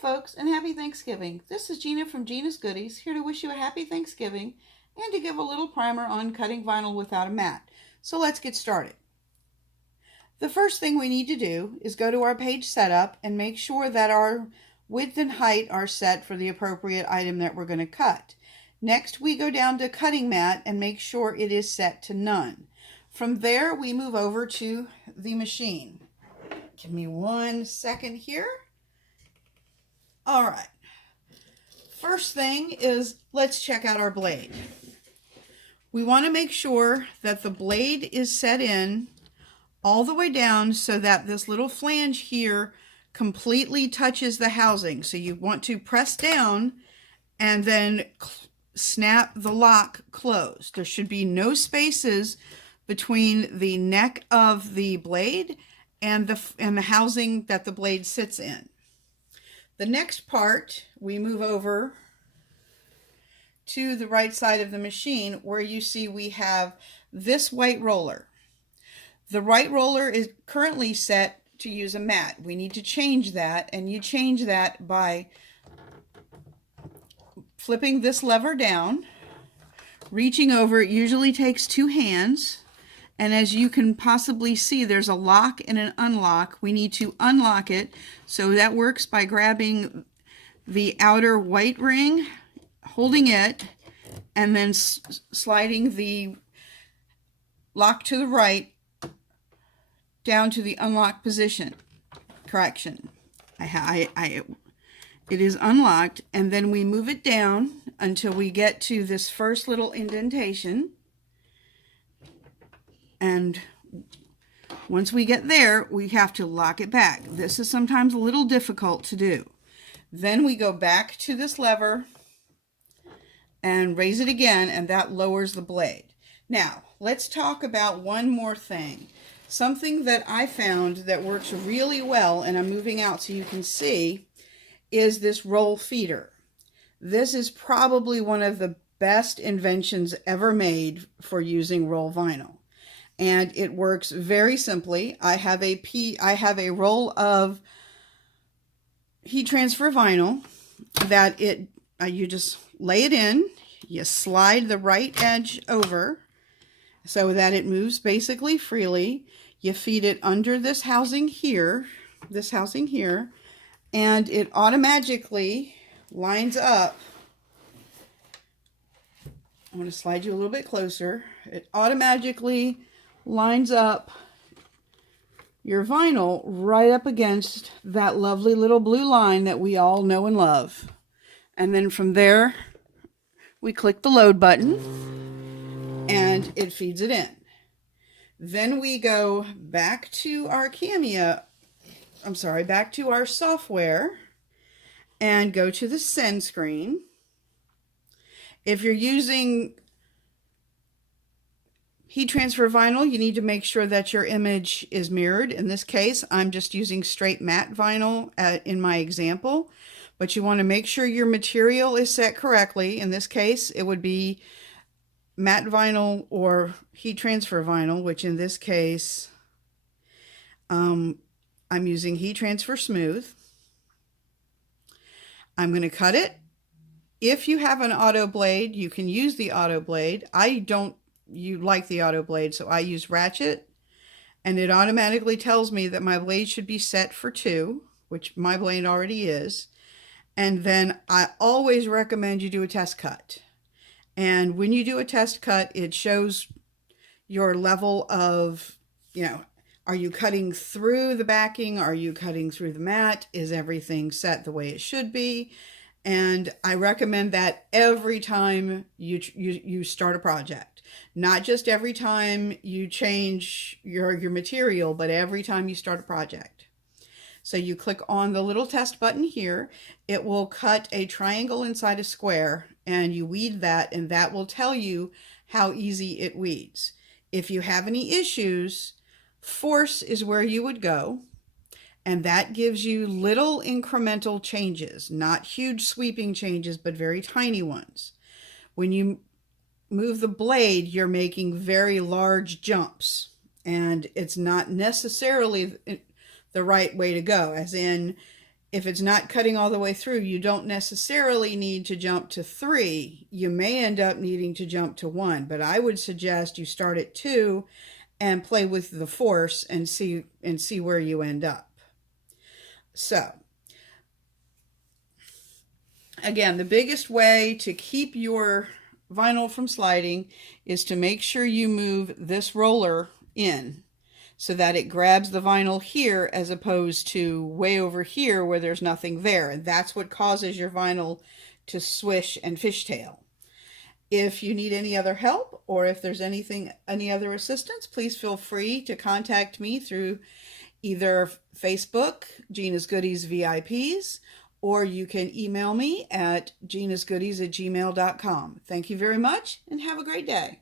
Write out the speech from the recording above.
folks, and happy Thanksgiving. This is Gina from Gina's Goodies, here to wish you a happy Thanksgiving and to give a little primer on cutting vinyl without a mat. So let's get started. The first thing we need to do is go to our page setup and make sure that our width and height are set for the appropriate item that we're going to cut. Next, we go down to cutting mat and make sure it is set to none. From there, we move over to the machine. Give me 1 second here. All right. First thing is, let's check out our blade. We want to make sure that the blade is set in all the way down so that this little flange here completely touches the housing. So you want to press down and then snap the lock closed. There should be no spaces between the neck of the blade and the housing that the blade sits in. The next part, we move over to the right side of the machine where you see we have this white roller. The white roller is currently set to use a mat. We need to change that, and you change that by flipping this lever down, reaching over. It usually takes 2 hands, and as you can possibly see, there's a lock and an unlock. We need to unlock it, so that works by grabbing the outer white ring, holding it, and then sliding the lock to the right down to the unlocked position. Correction. It is unlocked, and then we move it down until we get to this first little indentation. And once we get there, we have to lock it back. This is sometimes a little difficult to do. Then we go back to this lever and raise it again, and that lowers the blade. Now, let's talk about one more thing. Something that I found that works really well, and I'm moving out so you can see, is this roll feeder. This is probably one of the best inventions ever made for using roll vinyl. And it works very simply. I have a roll of heat transfer vinyl that you just lay it in, you slide the right edge over so that it moves basically freely. You feed it under this housing here, and it automatically lines up. I'm going to slide you a little bit closer. It automatically lines up your vinyl right up against that lovely little blue line that we all know and love. And then from there, we click the load button and it feeds it in. Then we go back to our Cameo, back to our software and go to the send screen. If you're using heat transfer vinyl, you need to make sure that your image is mirrored. In this case, I'm just using straight matte vinyl in my example, but you want to make sure your material is set correctly. In this case, it would be matte vinyl or heat transfer vinyl, which in this case, I'm using heat transfer smooth. I'm going to cut it. If you have an auto blade, you can use the auto blade. You like the auto blade, so I use ratchet, and it automatically tells me that my blade should be set for 2, which my blade already is. And then I always recommend you do a test cut. And when you do a test cut, it shows your level of, are you cutting through the backing? Are you cutting through the mat? Is everything set the way it should be? And I recommend that every time you start a project. Not just every time you change your material, but every time you start a project. So you click on the little test button here. It will cut a triangle inside a square, and you weed that, and that will tell you how easy it weeds. If you have any issues, force is where you would go, and that gives you little incremental changes, not huge sweeping changes, but very tiny ones. When you move the blade, you're making very large jumps, and it's not necessarily the right way to go, as in if it's not cutting all the way through, you don't necessarily need to jump to 3. You may end up needing to jump to 1, but I would suggest you start at 2 and play with the force and see where you end up. So, again, the biggest way to keep your vinyl from sliding is to make sure you move this roller in so that it grabs the vinyl here as opposed to way over here where there's nothing there. And that's what causes your vinyl to swish and fishtail. If you need any other help or if there's any other assistance, please feel free to contact me through either Facebook, Gina's Goodies VIPs, or you can email me at ginasgoodies@gmail.com. Thank you very much and have a great day.